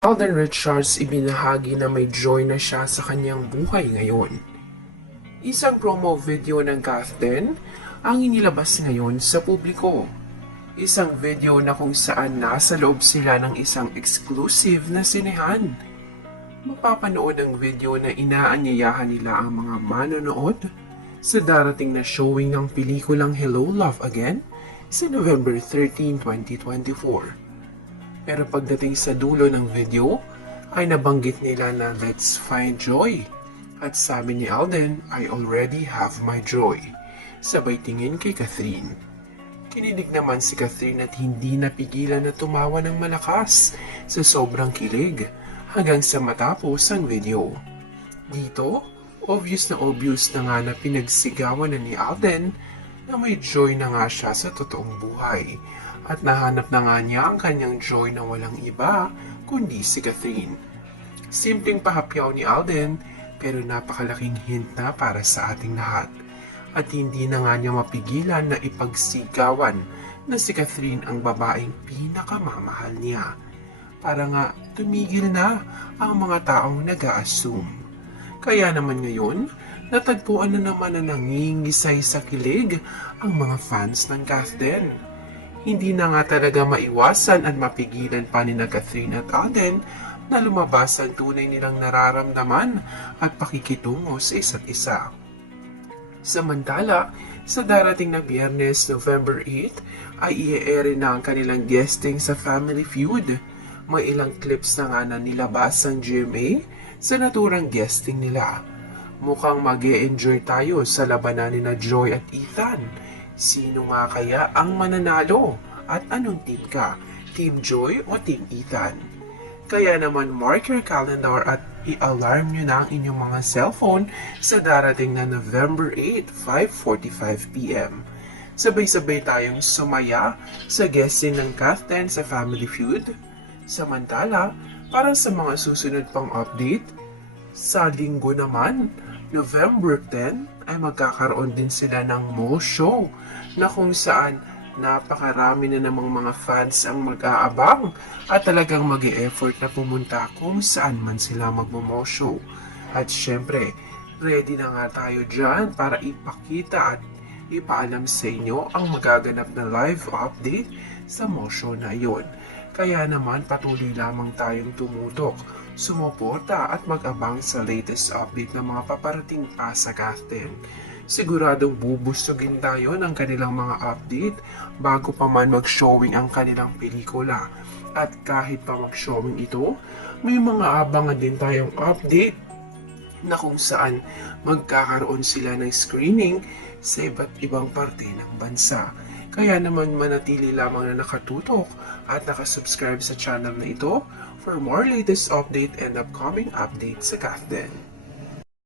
Alden Richards ibinahagi na may joy na siya sa kanyang buhay ngayon. Isang promo video ng Kathden ang inilabas ngayon sa publiko. Isang video na kung saan nasa loob sila ng isang exclusive na sinehan. Mapapanood ang video na inaanyayahan nila ang mga manonood sa darating na showing ng pelikulang Hello, Love Again sa November 13, 2024. Pero pagdating sa dulo ng video, ay nabanggit nila na let's find joy. At sabi ni Alden, I already have my joy. Sabay tingin kay Catherine. Kinilig naman si Catherine at hindi napigilan na tumawa ng malakas sa sobrang kilig hanggang sa matapos ang video. Dito, obvious na nga na pinagsigawan na ni Alden na may joy na nga siya sa totoong buhay. At nahanap na nga niya ang kanyang joy na walang iba kundi si Catherine. Simpleng pahapyaw ni Alden pero napakalaking hint na para sa ating lahat. At hindi na nga niya mapigilan na ipagsigawan na si Catherine ang babaeng pinakamamahal niya. Para nga tumigil na ang mga taong nag-a-assume. Kaya naman ngayon, natagpuan na naman na nangingisay sa kilig ang mga fans ng Kathden. Hindi na nga talaga maiwasan at mapigilan pa ni Catherine at Alden na lumabas ang tunay nilang nararamdaman at pakikitungo sa isa't isa. Samantala, sa darating na Biyernes, November 8, ay i-air na ang kanilang guesting sa Family Feud. May ilang clips na nga na nilabas ang GMA sa naturang guesting nila. Mukhang mag-e-enjoy tayo sa labanan ni Joy at Ethan. Sino nga kaya ang mananalo? At anong team ka? Team Joy o Team Ethan? Kaya naman mark your calendar at i-alarm nyo na ang inyong mga cellphone sa darating na November 8, 5:45 p.m. Sabay-sabay tayong sumaya sa guesting ng Kathden sa Family Feud. Samantala, para sa mga susunod pang update, sa linggo naman, November 10 ay magkakaroon din sila ng mall show na kung saan napakarami na namang mga fans ang mag-aabang at talagang mag-e-effort na pumunta kung saan man sila mag-mall show. At syempre, ready na nga tayo dyan para ipakita at ipaalam sa inyo ang magaganap na live update sa mall show na yon. Kaya naman patuloy lamang tayong tumutok, sumuporta at mag-abang sa latest update ng mga paparating pa sa Kathden. Siguradong bubusugin tayo ng kanilang mga update bago pa man mag-showing ang kanilang pelikula. At kahit pa mag-showing ito, may mga abangan din tayong update na kung saan magkakaroon sila ng screening sa iba't ibang parte ng bansa. Kaya naman manatili lamang na nakatutok at nakasubscribe sa channel na ito for more latest update and upcoming updates sa Kathden.